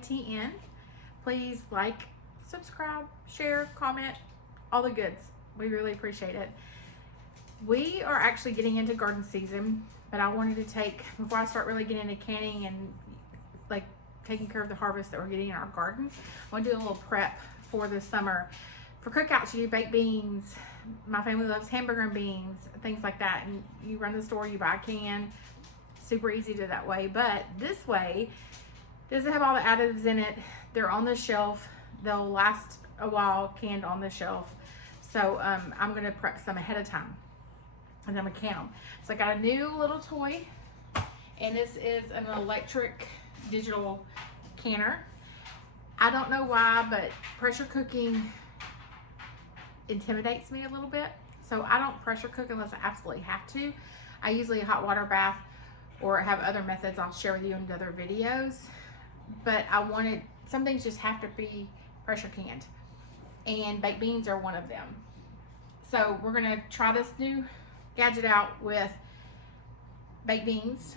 ATN. Please like, subscribe, share, comment, all the goods. We really appreciate it. We are actually getting into garden season, but I wanted to take, before I start really getting into canning and like taking care of the harvest that we're getting in our garden, I want to do a little prep for the summer. For cookouts, you do baked beans. My family loves hamburger and beans, things like that. And you run the store, you buy a can. Super easy to do that way. But this way, doesn't have all the additives in it. They're on the shelf. They'll last a while canned on the shelf. So I'm gonna prep some ahead of time, and then we can them. So I got a new little toy, and this is an electric digital canner. I don't know why, but pressure cooking intimidates me a little bit. So I don't pressure cook unless I absolutely have to. I usually hot water bath or have other methods I'll share with you in other videos. But I wanted, some things just have to be pressure canned, and baked beans are one of them. So we're gonna try this new gadget out with baked beans.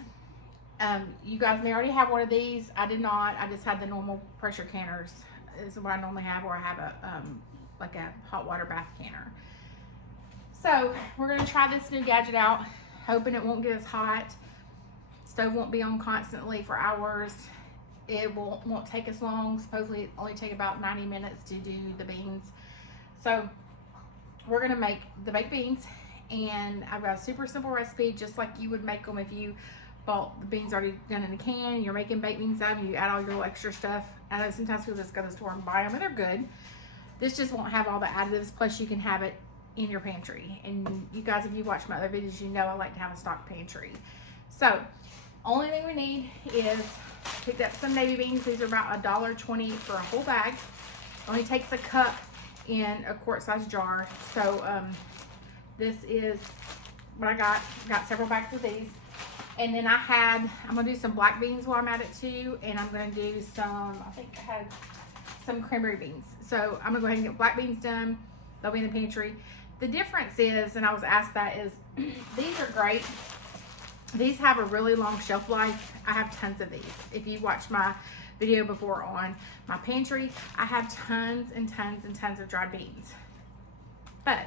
You guys may already have one of these. I did not. I just had the normal pressure canners is what I normally have, or I have a like a hot water bath canner. So we're gonna try this new gadget out, hoping it won't get as hot. Stove won't be on constantly for hours. It won't take us long. Supposedly it only take about 90 minutes to do the beans. So we're gonna make the baked beans, and I've got a super simple recipe, just like you would make them if you bought the beans already done in a can. You're making baked beans out of them, you add all your little extra stuff. I know sometimes people just go to the store and buy them, and they're good. This just won't have all the additives, plus you can have it in your pantry. And you guys, if you watch my other videos, you know I like to have a stock pantry. So only thing we need is, picked up some navy beans. These are about $1.20 for a whole bag. Only takes a cup in a quart-sized jar. So this is what I got. Got several bags of these. And then I'm gonna do some black beans while I'm at it too. And I'm gonna do some, I think I had some cranberry beans. So I'm gonna go ahead and get black beans done. They'll be in the pantry. The difference is, and I was asked that, is these are great. These have a really long shelf life. I have tons of these. If you watched my video before on my pantry, I have tons and tons and tons of dried beans. But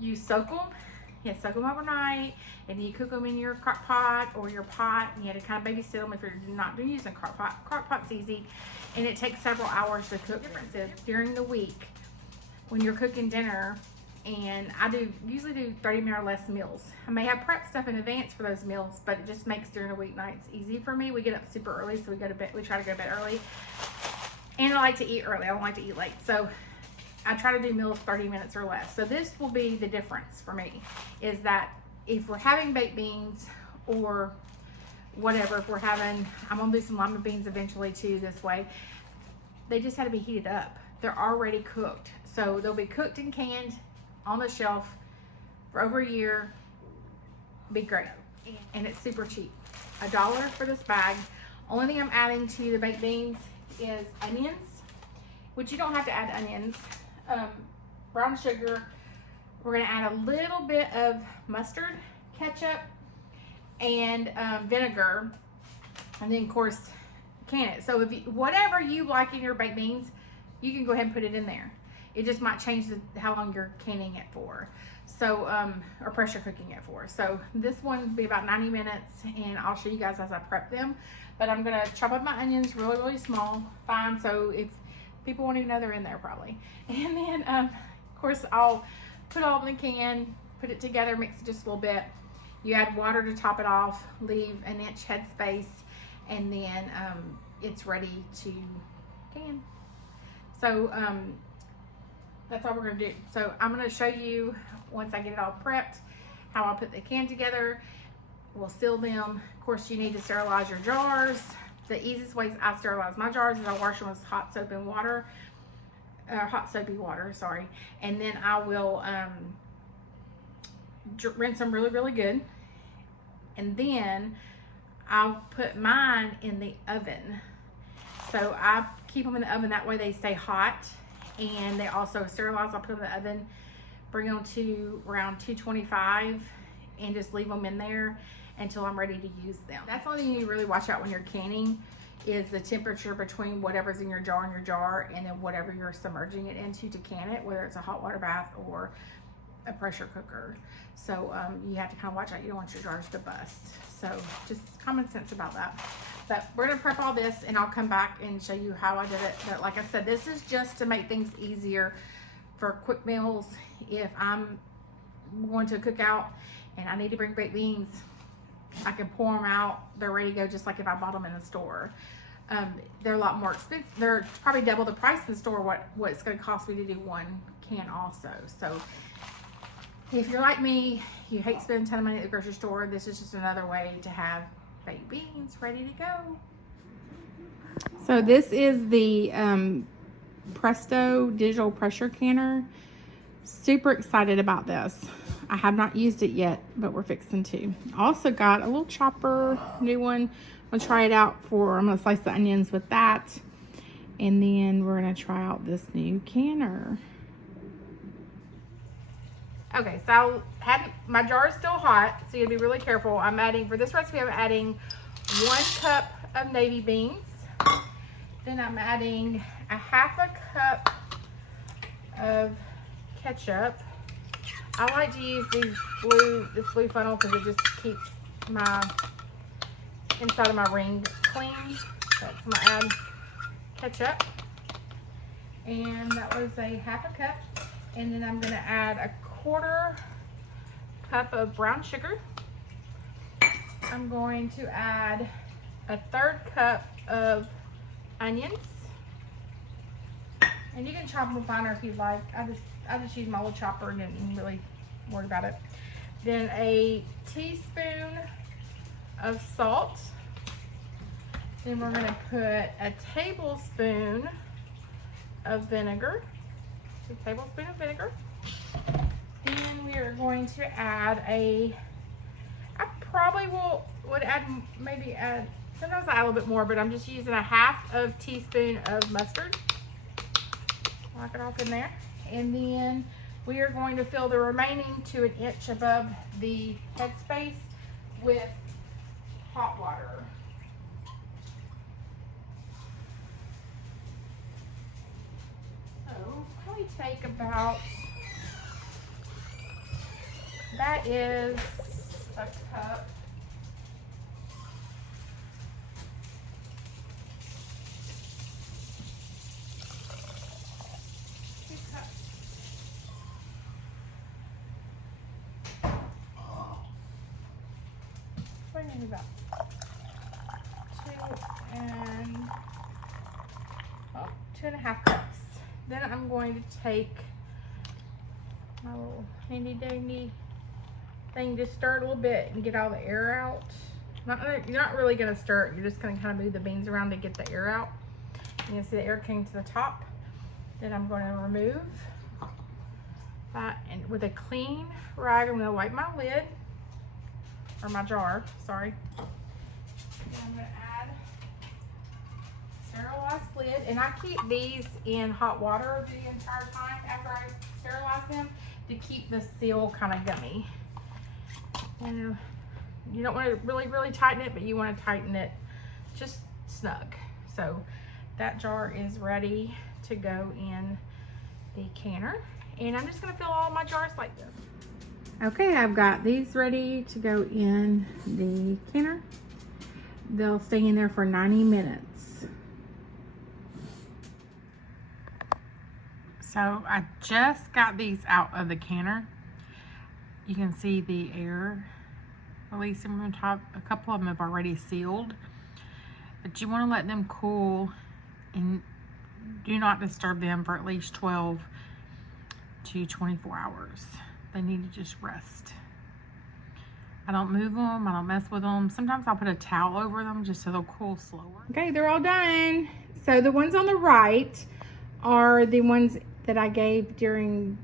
you soak them, you soak them overnight, and you cook them in your crock pot or your pot, and you have to kind of baby seal them if you're not using crock pot. Crock pot's easy, and it takes several hours to cook. The difference is during the week when you're cooking dinner, and I usually do 30-minute or less meals. I may have prep stuff in advance for those meals, but it just makes during the weeknights easy for me. We get up super early, so we go to bed. We try to go to bed early, and I like to eat early. I don't like to eat late, so I try to do meals 30 minutes or less. So this will be the difference for me, is that if we're having baked beans or whatever, if we're having, I'm gonna do some lima beans eventually too this way. They just had to be heated up. They're already cooked, so they'll be cooked and canned on the shelf for over a year. Be great, and it's super cheap. $1 for this bag. Only thing I'm adding to the baked beans is onions, which you don't have to add onions. Brown sugar. We're gonna add a little bit of mustard, ketchup, and vinegar, and then of course can it. So if whatever you like in your baked beans, you can go ahead and put it in there. It just might change how long you're canning it for. So, or pressure cooking it for. So this one will be about 90 minutes, and I'll show you guys as I prep them. But I'm gonna chop up my onions really, really small, fine. So if people won't even know they're in there probably. And then, of course, I'll put all in the can, put it together, mix it just a little bit. You add water to top it off, leave an inch head space, and then it's ready to can. So, that's all we're gonna do. So I'm gonna show you, once I get it all prepped, how I'll put the can together. We'll seal them. Of course, you need to sterilize your jars. The easiest ways I sterilize my jars is I wash them with hot soap and water, hot soapy water, sorry. And then I will rinse them really, really good. And then I'll put mine in the oven. So I keep them in the oven, that way they stay hot. And they also sterilize. I'll put them in the oven, bring them to around 225, and just leave them in there until I'm ready to use them. That's the only thing you really watch out when you're canning is the temperature between whatever's in your jar and then whatever you're submerging it into to can it, whether it's a hot water bath or a pressure cooker. So you have to kind of watch out. You don't want your jars to bust. So just common sense about that. But we're gonna prep all this and I'll come back and show you how I did it. But like I said, this is just to make things easier for quick meals. If I'm going to a cookout and I need to bring baked beans, I can pour them out. They're ready to go, just like if I bought them in the store. They're a lot more expensive. They're probably double the price in the store what it's going to cost me to do one can also. So if you're like me, you hate spending a ton of money at the grocery store, this is just another way to have baked beans ready to go. So this is the Presto digital pressure canner. Super excited about this. I have not used it yet, but we're fixing to. Also got a little chopper, new one. I'm gonna try it out I'm gonna slice the onions with that. And then we're gonna try out this new canner. Okay, so my jar is still hot, so you gotta be really careful. I'm adding, for this recipe, I'm adding 1 cup of navy beans. Then I'm adding a 1/2 cup of ketchup. I like to use this blue funnel because it just keeps my inside of my ring clean. So I'm gonna add ketchup, and that was a 1/2 cup. And then I'm gonna add a 1/4 cup of brown sugar. I'm going to add a 1/3 cup of onions, and you can chop them finer if you'd like. I just use my little chopper and didn't really worry about it. Then a teaspoon of salt. Then we're going to put a tablespoon of vinegar. A tablespoon of vinegar. Then we are going to add I probably would add, sometimes I add a little bit more, but I'm just using a 1/2 teaspoon of mustard. Lock it off in there. And then we are going to fill the remaining to 1 inch above the headspace with hot water. So probably take about, that is a cup. About 2.5 cups. Then I'm going to take my little handy dandy thing, just stir it a little bit and get all the air out. You're not really going to stir it, you're just going to kind of move the beans around to get the air out. You can see the air came to the top. Then I'm going to remove that, and with a clean rag I'm going to wipe my lid, or my jar, sorry. And I'm going to add sterilized lid, and I keep these in hot water the entire time after I sterilize them to keep the seal kind of gummy. You don't want to really tighten it, but you want to tighten it just snug. So that jar is ready to go in the canner, and I'm just going to fill all my jars like this. Okay, I've got these ready to go in the canner. They'll stay in there for 90 minutes. So I just got these out of the canner. You can see the air releasing from the top. A couple of them have already sealed, but you want to let them cool and do not disturb them for at least 12 to 24 hours. They need to just rest. I don't move them, I don't mess with them. Sometimes I'll put a towel over them just so they'll cool slower. Okay, they're all done. So the ones on the right are the ones that I gave during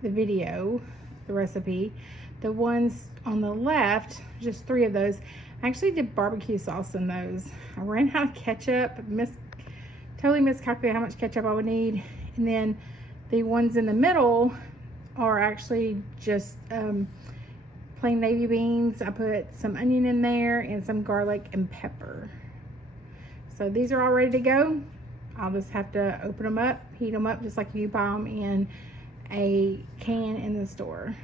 the video, the recipe. The ones on the left, just 3 of those. I actually did barbecue sauce in those. I ran out of ketchup, totally miscalculated how much ketchup I would need. And then the ones in the middle are actually just plain navy beans. I put some onion in there and some garlic and pepper. So these are all ready to go. I'll just have to open them up, heat them up just like you buy them in a can in the store.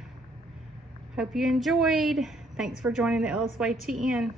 Hope you enjoyed. Thanks for joining the Ellis Way TN.